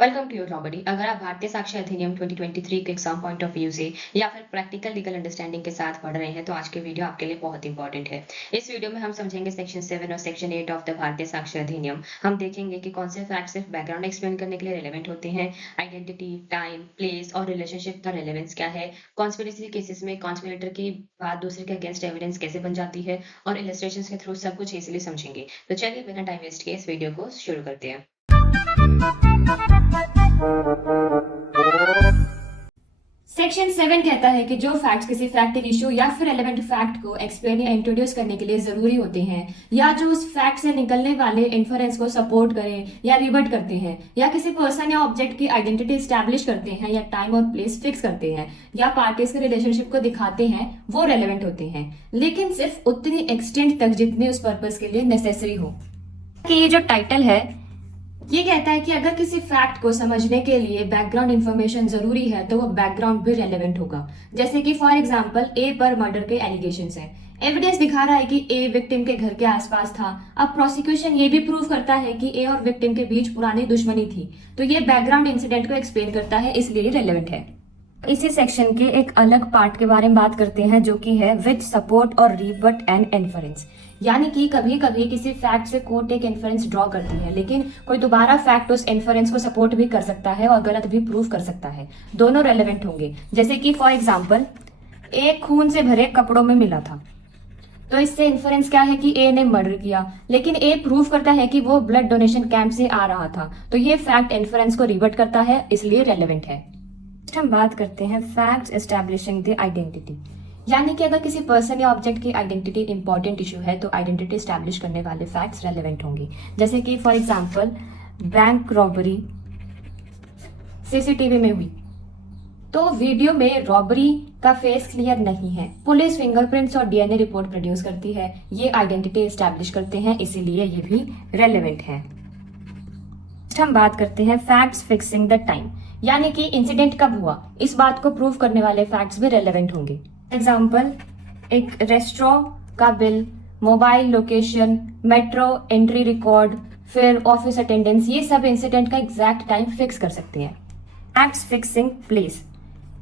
Welcome to your law बडी। अगर आप भारतीय साक्ष्य अधिनियम 2023 के एग्जाम पॉइंट ऑफ व्यू से या फिर प्रैक्टिकल लीगल अंडरस्टैंडिंग के साथ पढ़ रहे हैं तो आज के वीडियो आपके लिए बहुत इंपॉर्टेंट है। इस वीडियो में हम समझेंगे सेक्शन 7 और सेक्शन 8 ऑफ द भारतीय साक्ष्य अधिनियम। हम देखेंगे कि कौन से फैक्ट सिर्फ बैकग्राउंड एक्सप्लेन करने के लिए रिलेवेंट होते हैं, आइडेंटिटी, टाइम, प्लेस और रिलेशनशिप का रिलेवेंस क्या है, कॉन्स्पिरेसी केसेस में कॉन्स्पिरेटर की बात दूसरे के अगेंस्ट एविडेंस कैसे बन जाती है और इलस्ट्रेशंस के थ्रू सब कुछ इजीली समझेंगे। तो चलिए बिना टाइम वेस्ट किए इस वीडियो को शुरू करते हैं। सेक्शन 7 कहता है कि जो फैक्ट्स किसी फैक्ट इशू या फिर रेलेवेंट फैक्ट को एक्सप्लेन या इंट्रोड्यूस करने के लिए जरूरी होते हैं या जो उस फैक्ट से निकलने वाले इन्फरेंस को सपोर्ट करें या रिवर्ट करते हैं या किसी पर्सन या ऑब्जेक्ट की आइडेंटिटी स्टैब्लिश करते हैं या टाइम और प्लेस फिक्स करते हैं या पार्टीज के रिलेशनशिप को दिखाते हैं, वो रेलेवेंट होते हैं, लेकिन सिर्फ उतनी एक्सटेंट तक जितनी उस पर्पज के लिए नेसेसरी हो। कि ये जो टाइटल है ये कहता है कि अगर किसी फैक्ट को समझने के लिए बैकग्राउंड इंफॉर्मेशन जरूरी है तो वो बैकग्राउंड भी रेलेवेंट होगा। जैसे कि फॉर एग्जांपल ए पर मर्डर के एलिगेशंस हैं, एविडेंस दिखा रहा है कि ए विक्टिम के घर के आसपास था। अब प्रोसिक्यूशन ये भी प्रूव करता है कि ए और विक्टिम के बीच पुरानी दुश्मनी थी, तो ये बैकग्राउंड इंसिडेंट को एक्सप्लेन करता है, इसलिए रेलेवेंट है। इसी सेक्शन के एक अलग पार्ट के बारे में बात करते हैं जो कि है विद सपोर्ट और रीबट एंड इन्फरेंस। यानी कि कभी कभी किसी फैक्ट से कोर्ट एक इन्फरेंस ड्रॉ करती है, लेकिन कोई दोबारा फैक्ट उस इन्फरेंस को सपोर्ट भी कर सकता है और गलत भी प्रूव कर सकता है। दोनों रेलेवेंट होंगे। जैसे कि फॉर एग्जाम्पल एक खून से भरे कपड़ों में मिला था, तो इससे इन्फरेंस क्या है कि ए ने मर्डर किया, लेकिन ए प्रूव करता है कि वो ब्लड डोनेशन कैंप से आ रहा था, तो ये फैक्ट इन्फरेंस को रिवर्ट करता है, इसलिए रेलेवेंट है। हम बात करते हैं फैक्ट्स एस्टैब्लिशिंग द आइडेंटिटी। यानी कि अगर किसी पर्सन या ऑब्जेक्ट की आइडेंटिटी इंपॉर्टेंट इशू है तो आइडेंटिटी स्टैब्लिश करने वाले फैक्ट्स रेलेवेंट होंगे। जैसे कि for example bank robbery CCTV में हुई, तो वीडियो में रॉबरी का फेस क्लियर नहीं है, पुलिस फिंगरप्रिंट्स और डीएनए रिपोर्ट प्रोड्यूस करती है, ये आइडेंटिटी स्टैब्लिश करते हैं, इसीलिए ये भी रेलेवेंट है। हम बात करते हैं फैक्ट्स फिक्सिंग द टाइम। यानी कि इंसिडेंट कब हुआ, इस बात को प्रूव करने वाले फैक्ट्स भी रेलेवेंट होंगे। एग्जाम्पल एक रेस्टोरेंट का bill, mobile location, metro entry record, फिर ऑफिस अटेंडेंस, ये सब इंसिडेंट का एग्जैक्ट टाइम फिक्स कर सकते हैं। फैक्ट्स फिक्सिंग प्लेस,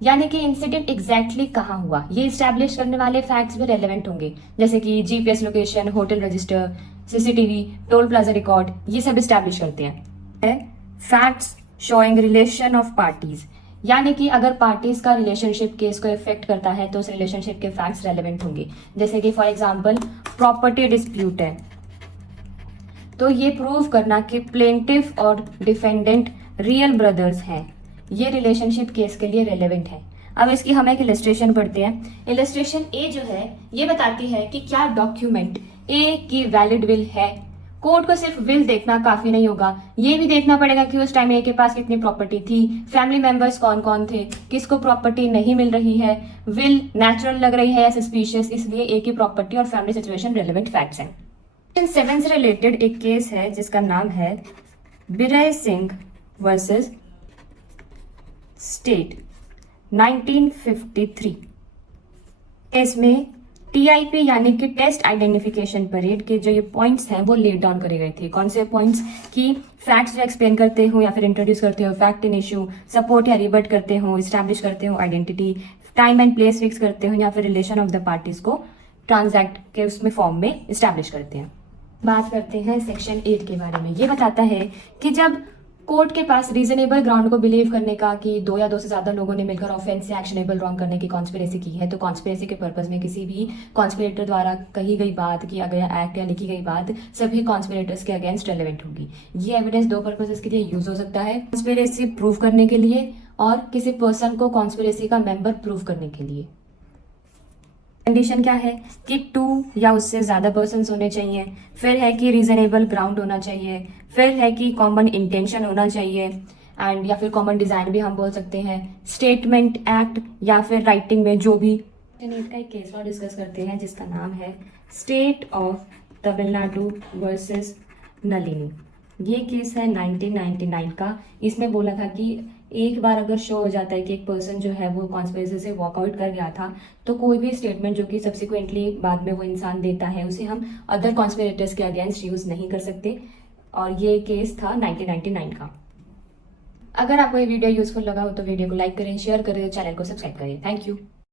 यानी कि इंसिडेंट एग्जैक्टली कहाँ हुआ, ये स्टैब्लिश करने वाले फैक्ट्स भी रेलेवेंट होंगे। जैसे कि GPS location, hotel register, CCTV, toll plaza record, ये सब स्टैब्लिश करते हैं। Facts showing relation of parties, यानी कि अगर पार्टीज का रिलेशनशिप केस को इफेक्ट करता है तो उस रिलेशनशिप के फैक्ट्स रेलेवेंट होंगे। जैसे कि फॉर एग्जांपल प्रॉपर्टी डिस्प्यूट है, तो ये प्रूव करना कि प्लेंटिफ और डिफेंडेंट रियल ब्रदर्स हैं, ये रिलेशनशिप केस के लिए रेलेवेंट है। अब इसकी हम एक इलस्ट्रेशन पढ़ते हैं। इलस्ट्रेशन ए जो है ये बताती है कि क्या डॉक्यूमेंट ए की वैलिड विल है। कोर्ट को सिर्फ विल देखना काफी नहीं होगा, ये भी देखना पड़ेगा कि उस टाइम ए के पास कितनी प्रॉपर्टी थी, फैमिली मेंबर्स कौन कौन थे, किसको प्रॉपर्टी नहीं मिल रही है, विल नेचुरल लग रही है या सस्पिशियस, इसलिए ए की प्रॉपर्टी और फैमिली सिचुएशन रेलेवेंट फैक्ट्स हैं। सेक्शन 7 से रिलेटेड एक केस है जिसका नाम है बिरय सिंह वर्सेस स्टेट 1953। इसमें टीआईपी यानी कि टेस्ट आइडेंटिफिकेशन परेड के जो ये पॉइंट्स हैं वो लेट डाउन करे गए थे। कौन से पॉइंट्स की फैक्ट्स जो एक्सप्लेन करते हो या फिर इंट्रोड्यूस करते हो फैक्ट इन इशू, सपोर्ट या रिबर्ट करते हो, स्टैब्लिश करते हो identity, time and place fix करते हो या फिर रिलेशन ऑफ द पार्टीज को ट्रांजैक्ट के उसमें फॉर्म में स्टैब्लिश करते हैं। बात करते हैं सेक्शन 8 के बारे में। ये बताता है कि जब कोर्ट के पास रीजनेबल ग्राउंड को बिलीव करने का कि दो या दो से ज्यादा लोगों ने मिलकर ऑफेंस या एक्शनेबल रॉन्ग करने की कॉन्स्पिरेसी की है, तो कॉन्स्पिरेसी के पर्पस में किसी भी कॉन्स्पिरेटर द्वारा कही गई बात, किया गया एक्ट या लिखी गई बात सभी कॉन्स्पिरेटर्स के अगेंस्ट रेलेवेंट होगी। ये एविडेंस दो पर्पसेस के लिए यूज हो सकता है, कॉन्स्पिरेसी प्रूव करने के लिए और किसी पर्सन को कॉन्स्पिरेसी का मेंबर प्रूव करने के लिए। कंडीशन क्या है कि 2 या उससे ज्यादा पर्सन्स होने चाहिए, फिर है कि रीजनेबल ग्राउंड होना चाहिए, फिर है कि कॉमन इंटेंशन होना चाहिए एंड या फिर कॉमन डिजाइन भी हम बोल सकते हैं, स्टेटमेंट एक्ट या फिर राइटिंग में जो भी। का एक केस लॉ डिस्कस करते हैं जिसका नाम है state of Tamil Nadu versus Nalini. ये केस है 1999 का। इसमें बोला था कि एक बार अगर शो हो जाता है कि एक पर्सन जो है वो कॉन्स्पिरेसी से वॉकआउट कर गया था, तो कोई भी स्टेटमेंट जो कि सब्सिक्वेंटली बाद में वो इंसान देता है उसे हम अदर कॉन्स्पिरेटर्स के अगेंस्ट यूज नहीं कर सकते, और ये केस था 1999 का। अगर आपको ये वीडियो यूजफुल लगा हो तो वीडियो को लाइक करें, शेयर करें, चैनल को सब्सक्राइब करें। Thank you.